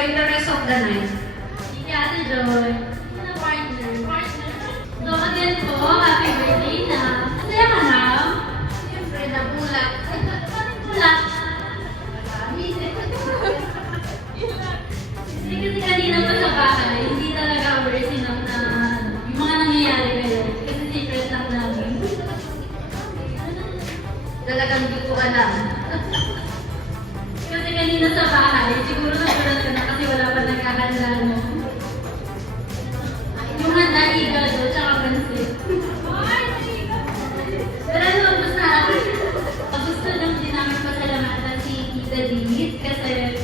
enjoy the rest of the night. Sige, Ate Joy. Sino partner? So, again po, happy birthday na. Masaya ka na? Siyempre, nabulat. Wala. Hindi kasi kanina pa sa bahay, hindi talaga aware enough na yung mga nangyayari ngayon. Kasi secret lang namin. Talagang hindi ko alam. Kasi kanina sa bahay, siguro nagulat ka na kasi wala pa nagkakanda, no? Yung handa, higado, tsaka pansit. Pero ano, basta gusto lang din namin pasalamatan si Tita Dee kasi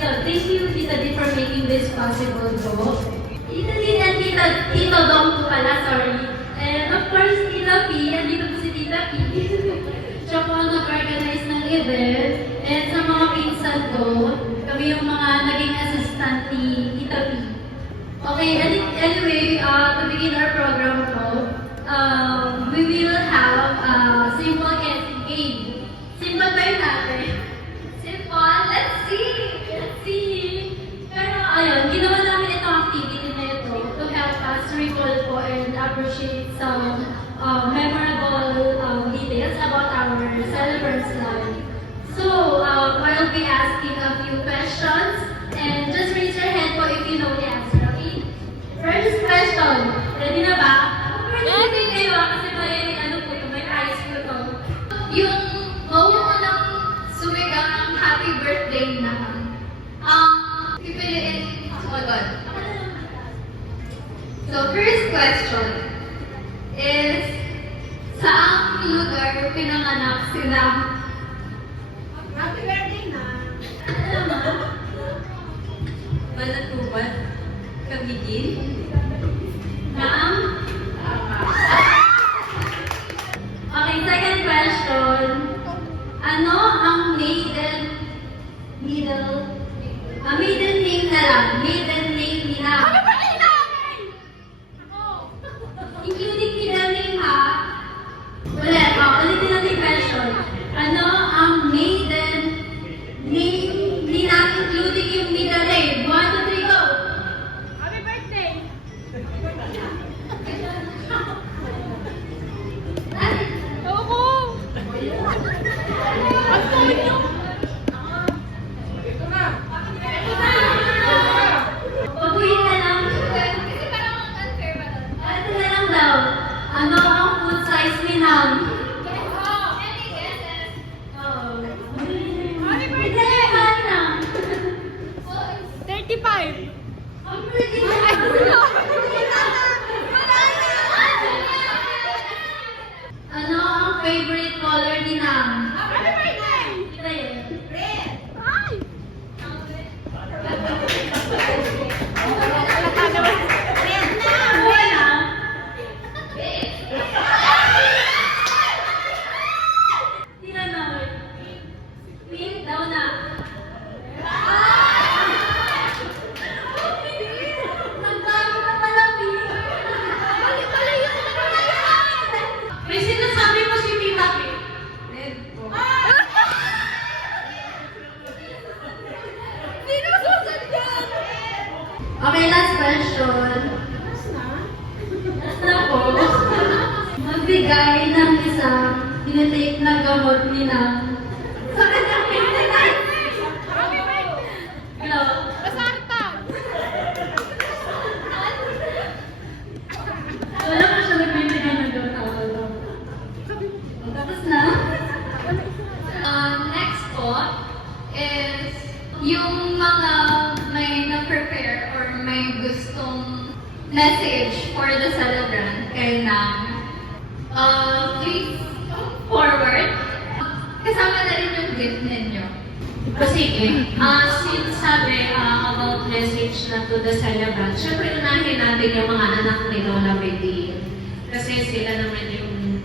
thank you, Tita Dee, for making this possible po. Tita Dee and Tito Dong po pala, sorry. And of course, Tita P, andito po si Tita P. Siya po ang nag-organize ng event. And sa mga pinsan ko, kami yung mga naging assistant ni Tita P. Okay, anyway, to begin our program po, we will have a simple game. Simple ba yun natin? Simple? Let's see! Let's see! Pero ayun, ginawa namin itong activity na ito to help us recall po and appreciate some memorable details about our celebrants' life. So, I'll be asking a few questions and just raise your hand po if you know the answer, okay? First question, ready na ba? Ready kayo kasi may prize ko to. Yung mauunang sumigang ng happy birthday na pipiliin, oh my God. So, first question is, saang lugar pinanganak sila? Happy birthday na! Alam mo? Balatuban? Kabigil? Naam? Okay, second question. Ano ang maiden name na lang? Maiden name nila? Including middle name, ha? Ulit, ulitin natin yung question. Ano ang maiden name nila including yung middle name? 1, 2, 3, go! Happy birthday! Ako! Antonio! Pag-uwi na lang. Kasi parang unfair ba nun? Ito na lang daw. Ano ang food size ni Nam? Any guesses? Happy birthday! Birthday! Nam? 35! Ang birthday na. Ano ang favorite color ni Nam? Happy birthday! Red. Red! Ay! Wala. Tira na. Pink daw na. Nagbago na pala, Pink. May sinasabi mo si Tita Pink. Red po. Okay, last question. Last na po. Magbigay ng isang tinitake na gamot ni Nam. Sa kanyang pinitake. Happy birthday! Hello? Masartan! Wala pa siya nagbibigay ng gamot. Tapos na. Next po is yung mga may na-prepare or may gustong message for the celebrant kay Nam. Please forward. Kasama na rin yung gift ninyo. Sige. Sinasabi about message na to the celebrant, syempre unahin natin yung mga anak ni Lola Betty. Kasi sila naman yung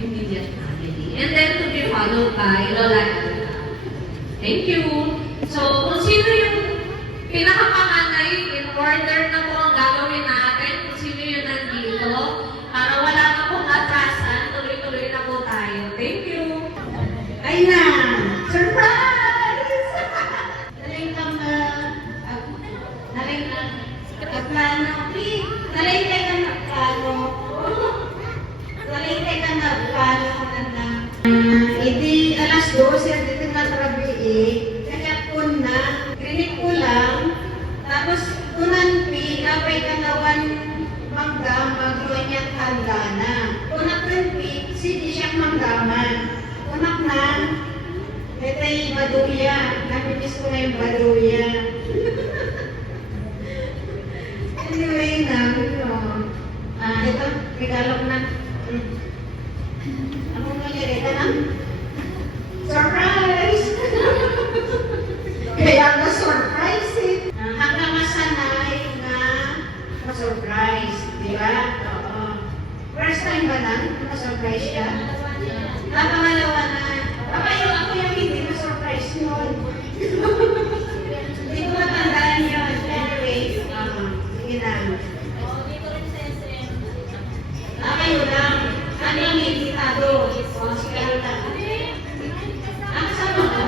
immediate family. And then to be followed by Lola Elna. Thank you. So, kung sino yung pinakapanganay, in order na po ang gagawin natin, kung sino yung nandito, para wala na pong atrasan, tuloy-tuloy na po tayo. Thank you. Ay na! Surprise! Talagang Rinig ko lang. Tapos, tunanpi, apay kanawan mangga, magluanyat handa na. Kunak tunanpi, sidi siya manggaman. Kunak na, etay baduya. Namimiss ko na yung baduya. Anyway, ito, regalo na. Ano nga ito na? Surprise! Kaya na-surprise eh. Hanggang masanay na ma-surprise, di ba? Oo. First time ba lang ma-surprise siya? Pangalawa na. Ako yung hindi ma-surprise noon. Hindi ko matandaan yun. Anyway, sige na. Kayo lang. Ano yung invitado? Sige lang. Sama ka?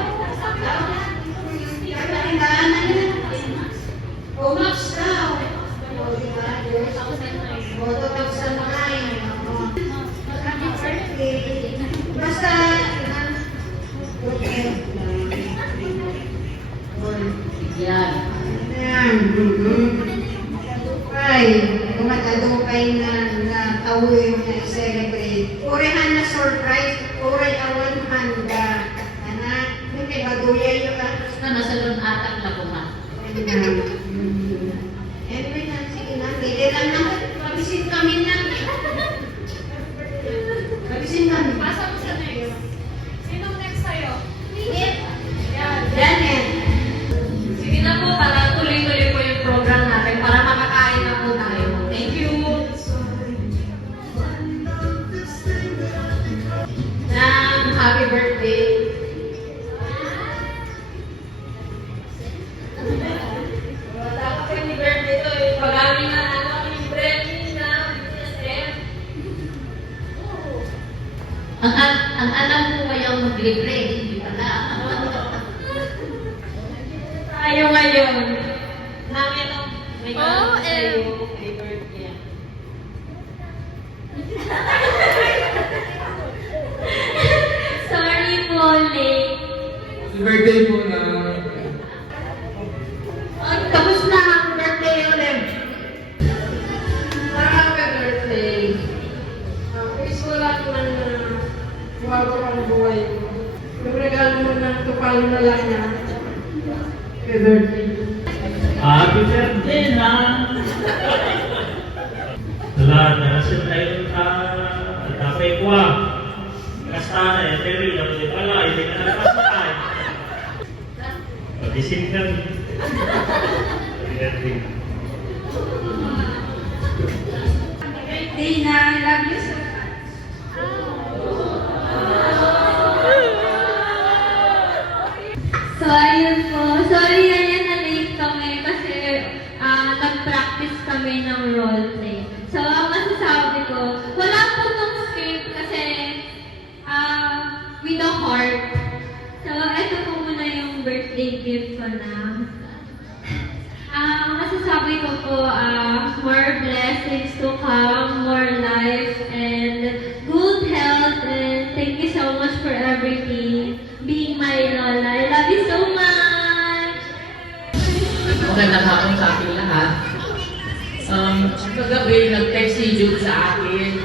Kapatindaan na yun. O, Max daw. O, diba? O, tutagsan na kayo. Happy birthday. Basta, yan. Yan. Ay, kumatadupay na tawoy na i-celebrate. Urihan na surprise, uray awan handa. Anak, hindi baduya yun ka. Nasalun atang labuhan. Anyway, sige na. Pwede lang na. Pabisin kami na. Pabisin kami. Pasa mo sa next. Sinong next sa'yo? Janet. Sige na po, para tuloy-tuloy po yung program natin para makakain na po tayo. Thank you! Happy birthday! Dapat happy birthday to eh. Pag-amin na yung branding na BSM. Ang alam mo kayang mag-libre, hindi pala. Tayo ngayon. Namin ang may Oh, sa'yo. Happy birthday. Sorry po, late. Happy birthday po na. Tapos na ang birthday ulit. Happy birthday! Wish ko lang na bago ang buhay ko. Yung regalo mo ng tupalo na lang niya. Happy birthday! Happy birthday na! Salamat na sa tayo tapay ko Kastana eh, pero hindi pala, hindi ka nakasakay. Pag-isip ka rin. Happy birthday. Birthday na. I love you so much. So, ayun po. Sorry yan na late kami kasi nag-practice kami ng roleplay. So, ang masasabi ko, wala po tong script kasi with a heart. So, ito po muna yung birthday gift ko na. Ang masasabi ko po, more blessings to come, more life, and good health, and thank you so much for everything. Being my Lola. I love you so much! Magandang hapon sa ating lahat. Kagabi, nag-text si Jude sa akin.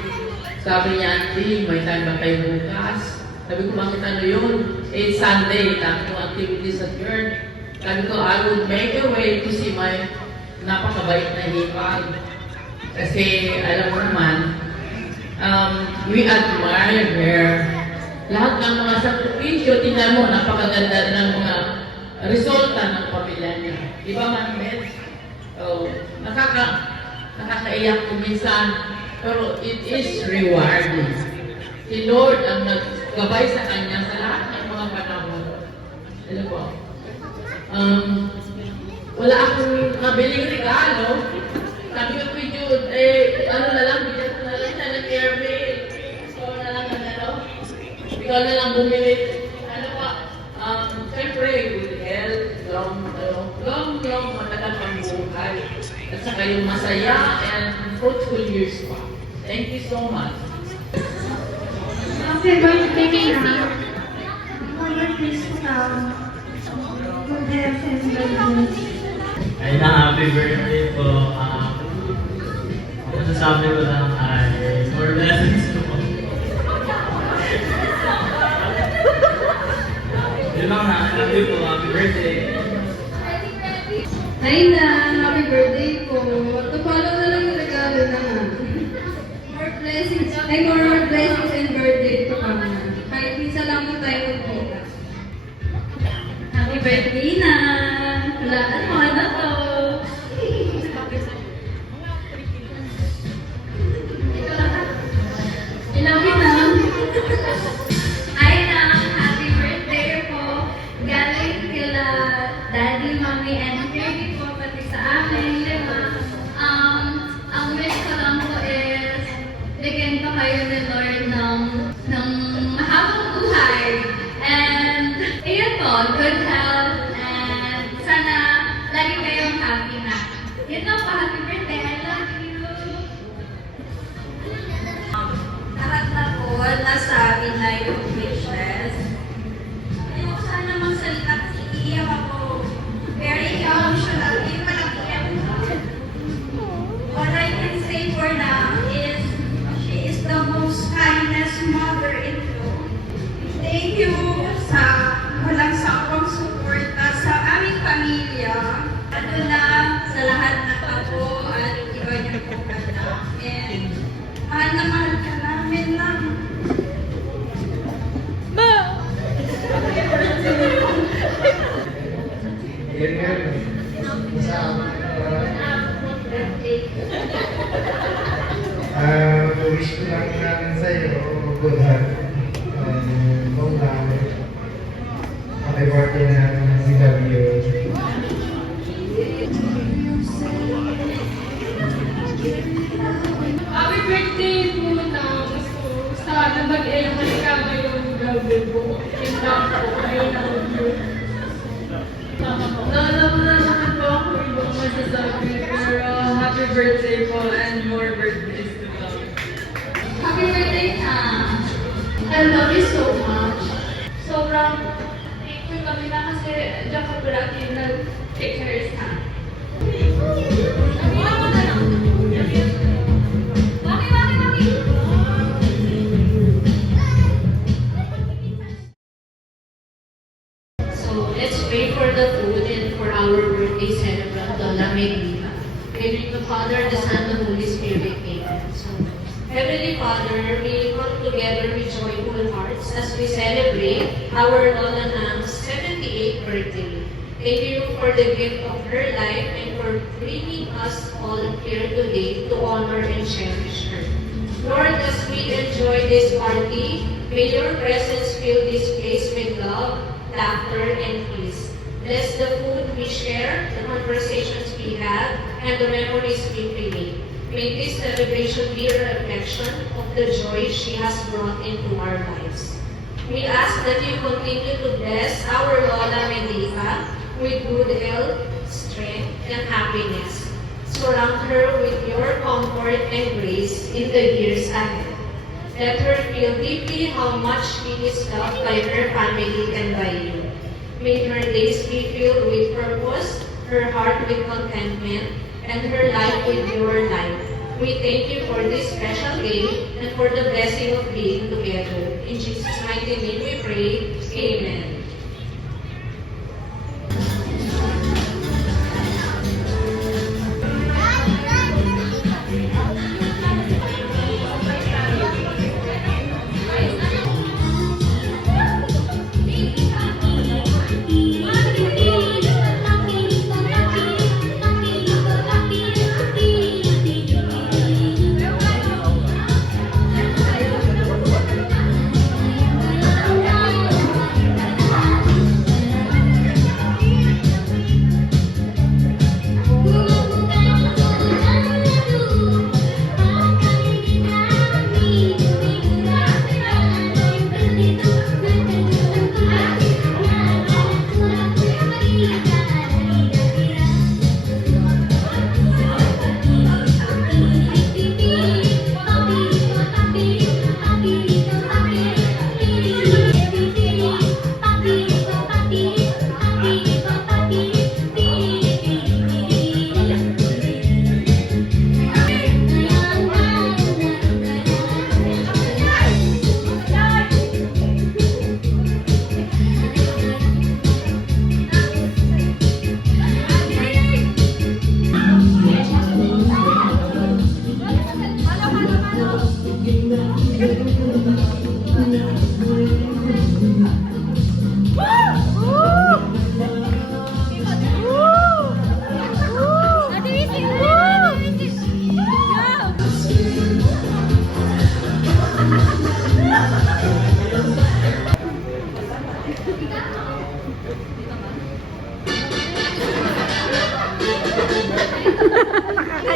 Sabi niya, Auntie, may time ba kayo bukas? Sabi ko, bakit ano yun? It's Sunday, tapos yung activities at church. Sabi ko, I would make a way to see my napakabait na hipag. Kasi, alam mo naman, we admire her. Lahat ng mga sakripisyo, tingnan mo, napakaganda ng mga resulta ng pamilya niya. Di ba, Manuel? So, nakakaiyak ko minsan, pero it is rewarding. Si Lord ang naggabay sa kanya sa lahat ng mga panahon. Alam po, wala akong nabiling regalo. Sabi ko kay Jude, ano na lang, bigyan ko na lang siya ng airmail. Ikaw na lang ikaw na lang bumili. Ano pa, siyempre, good health, long, matagal ang buhay. At saka yung masaya and fruitful years pa. Thank you so much. Happy birthday na. Happy birthday na. Good Ay na, happy birthday po. Ang masasabi ko lang ay more blessings po. Yun lang na, love you po, happy birthday. Ay na, happy birthday po. Tupalo na lang yung regalo na. More blessings and birthday to come na. Kahit minsan lang po tayo magkita. Happy birthday na! Hulaan mo na to! I love you na! Ay na, happy birthday po. Galing kila Daddy, Mommy, and Baby po, pati sa amin, lima. Ang wish ko lang po is bigyan ko kayo ni Lord ng mahabang buhay. And, ayun po, good health. And sana lagi kayong happy na. Yun lang po, happy birthday. I love you. Lahat na po, nasabi na yung wishes. Ayoko sana magsalita kasi iiyak ako. Very emotional. Hindi pa nag-iyak. What I can say for now is, she is the most kindest mother-in-law. Thank you sa walang sawang suporta sa aming pamilya. Ano na sa lahat ng ako at iba niya po anak. And mahal na mahal ka namin lang. Yan nga. Isa, wish ko lang namin sa'yo, good health. Long life. Happy birthday na we love you. Happy birthday po na gusto. Sana mag-iyaman ka ngayong gabi po. And lang po, I love you. Alam na naman po ako ibang masasabi. Pero happy birthday po and more birthdays to come. Happy birthday, I love you so much. Sobrang thankful kami na kasi diyan ka palagi nag-take care sa akin. So let's pray for the food and for our birthday celebrant, Lola Meglita. May the Father, the Son, and the Holy Spirit. Amen. So, Heavenly Father, we come together with joyful hearts as we celebrate our Lola Nang's 78th birthday. Thank you for the gift of her life and for bringing us all here today to honor and cherish her. Lord, as we enjoy this party, may your presence fill this place with love, laughter, and peace. Bless the food we share, the conversations we have, and the memories we create. May this celebration be a reflection of the joy she has brought into our lives. We ask that you continue to bless our Lola Meglita with good health, strength, and happiness. Surround her with your comfort and grace in the years ahead. Let her feel deeply how much she is loved by her family and by you. May her days be filled with purpose, her heart with contentment, and her life with your life. We thank you for this special day and for the blessing of being together. In Jesus' mighty name we pray. Amen.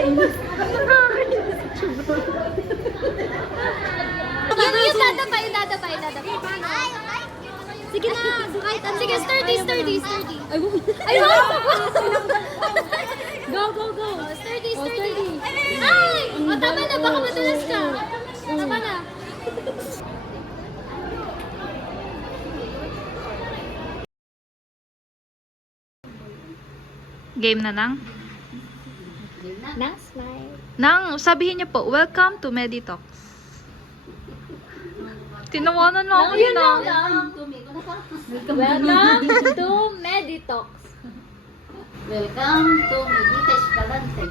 Yung dadapay. Sige na, kahit ano. Sige, sturdy. Ay, wow! Go. Sturdy. Ay! O, tama na, baka madulas ka. Tama na. Game na lang? Nang smile. Nang, sabihin niyo po, welcome to Meditox. Tinawanan mo ako yun ah. Welcome to Meditox. Welcome to Meditas Palante.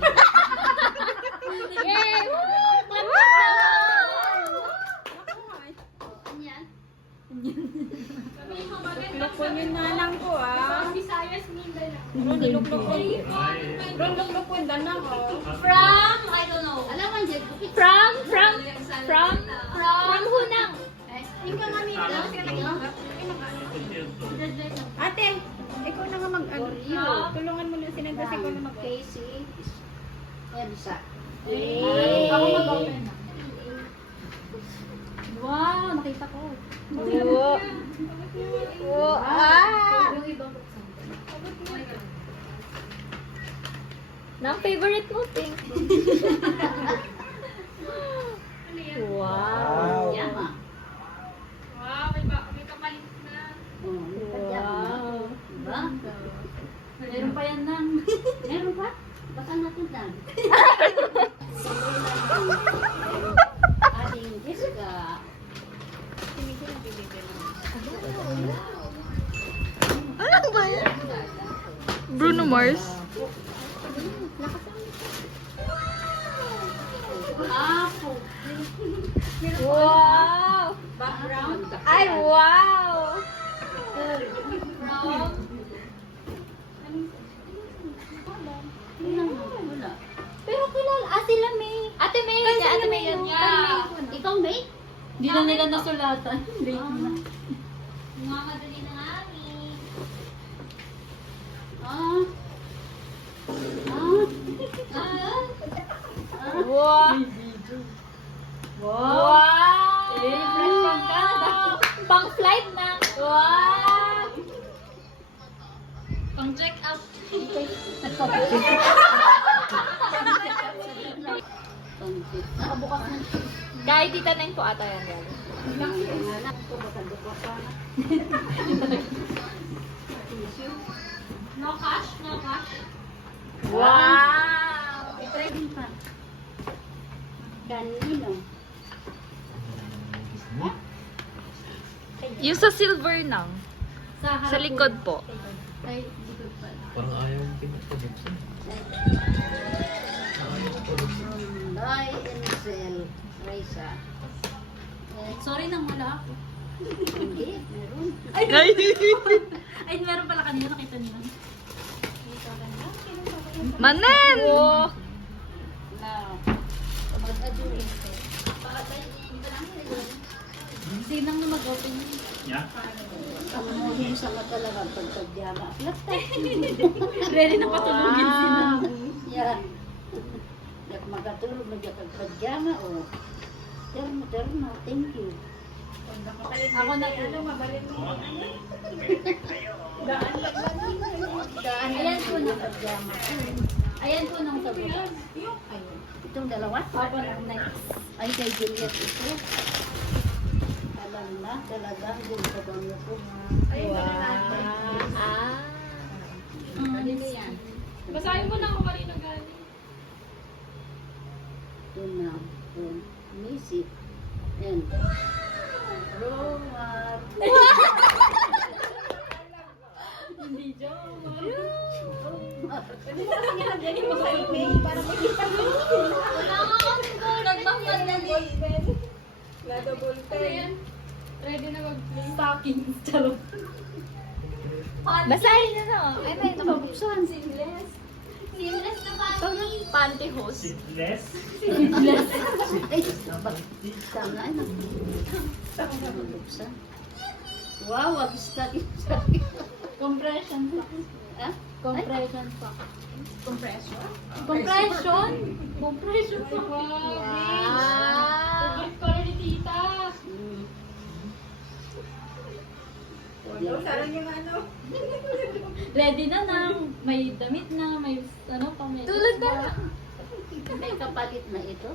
Yay! Luklukon yung nanang ko ah. Ron, luklukon nanang ko. From, I don't know. Alam mo, Jed, From Hunang. Ate, ikaw na nga mag-ano. Tulungan mo na sinagdas ikaw na mag- Casey. Elsa. Ako mag-open. Wow, nakita ko. Yung ibang buksan. Nang favorite mo, pink. Wow. Yama. Wow, may kapalit na. Wow. Diba? Meron pa yan nang. Meron pa? Baka natin lang. Ating Jessica. Ano ba yan? Bruno Mars? Apo. Wow! Background. Ay, wow! Wala. Pero kilala, sila May. Ate May. Ate May yun. Ikaw, May? Hindi na nila nasulatan. Mamadali na kami. Ah. Wow! Wow! Fresh from Canada. Pang flight na. Wow! Pang check out. Nakabukas na. Kahit tita Neng po ata yan. Galing. No cash. Wow! Kanino? Yung sa silver nang. Sa likod po. Ay, likod pala. Parang ayaw yung pinapabuksan. Day Encel. Raisa. Sorry nang wala ako. Hindi, meron. Ay, meron pala kanina. Nakita niyo. Manen! Wow! Na. Mag-adjure. Sinang na mag-open yun. Yeah? Ang muhin sa matalagang pagkadyama. Ready na patulogin sila. Yan. Yak magatulog na dyan pagkadyama o. Termo. Thank you. Ako na po. Ayan po na pagkadyama. Ayan po nang sabi. Ayun. Itong dalawa? Papa nang next. Ay, kay Juliet ito. Alam na, talagang yung kabanyo ko. Kanino yan? Basahin mo na kung kanino galing. Ito na. Misip. Yan. Romar. Hindi joke. Wala nga kasi ko. Nagbakyan na ni. Ano yan? Ready na mag-play. Stockings. Charot. Basahin na no. Ay, may nakabuksan. Seamless. Seamless na panty. Pantyhose. Seedless? Ay, tama na. Buksan. Wow, abis ka. Compression. Ha? Compression pa. Compression? Compression? Compression pa. Wow! Para ni tita. Ready na nang. May damit na, may ano pa, may... Tulad na. May kapalit na ito.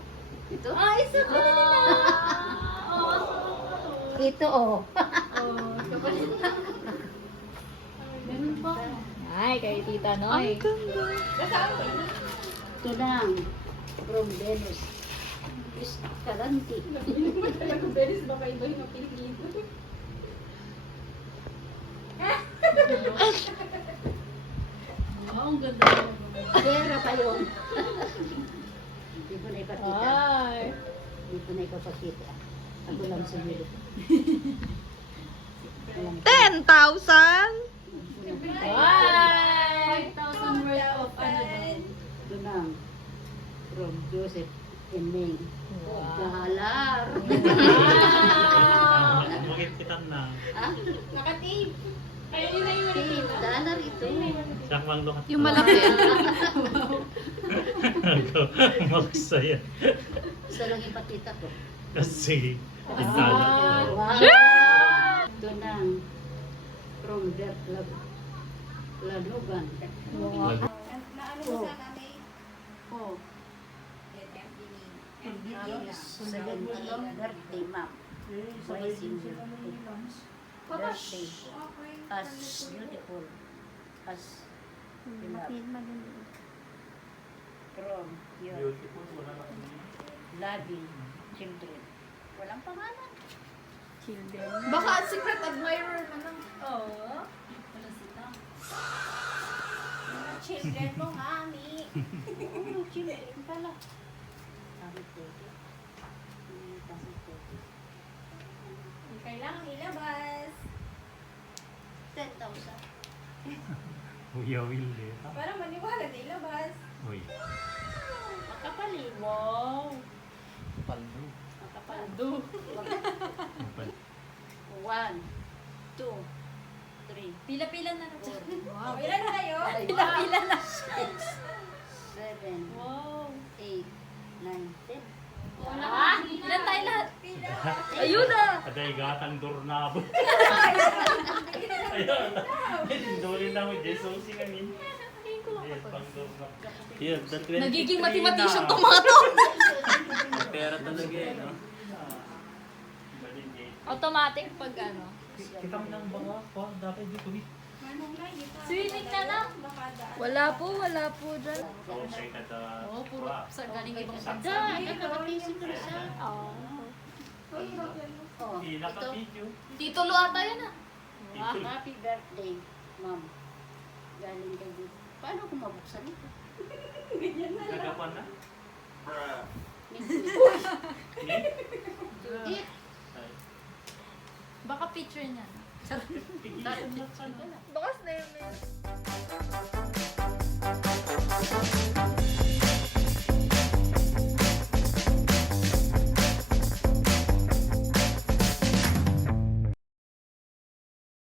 Ito? Ah, isa pa na. Ito oh. Kapalit na. Ganun pa. Ay, kay Tita Noy. Ito lang. From Venus. Escalante. Oh, ang ganda. Pera pa yun. Hindi ko na ipakita. Ay. Hindi ko na ipapakita. Ako lang sa video. 10,000? Ay! 5,000 worth of ano daw. Ito lang. From Joseph and Ming. Wow. Galar. Bakit kita na? Ah? Ayun na yun. Dollar ito. Siyang mang doon. Yung malaki. Magsaya. Isa lang ipakita ko. Kasi, intala. Wow. Ito lang. From Bert Lanugan. Wow. Oh. Oh. 70 birthday, ma'am. Raising you. Birthday. As beautiful as you love. From your loving children. Walang pangalan. Baka secret admirer mo lang. Oo. Wala sila. Children mo, mami. Children pala. Kahit pwede. Kahit pwede. Kailangan ilabas. 10,000. Kuya Will eh. Para maniwala na ilabas. Uy. Makapali. Wow. Paldo. Makapaldo. 1, 2, 3, Pila-pila na lang. Wow. Ilan na kayo? Pila-pila na. 7, Wow. 8, 9, 10. Ah, ilan tayo lahat? Ayun na. Aday gatang dornabo. Ayun. Dindulin na mo, Jesus ngayon. Yes, pang dornabo. Yes, Nagiging mathematician tong mga to. Pera talaga eh, no? Automatic pag ano. Kita mo ng baka, dapat dito eh. Swimming na lang. Wala po dyan. Oo, say kada. Oh, puro sa galing ibang Da, bansa. nakakapisip ko siya. Oh. Oh, Ila ka ito. video. Titulo ata yan ah. Happy birthday, ma'am. Galing kay dito. Paano ko mabuksan ito? Nagapan na? Hindi. Baka picture niya. Pigilan na sana. Bakas na yun.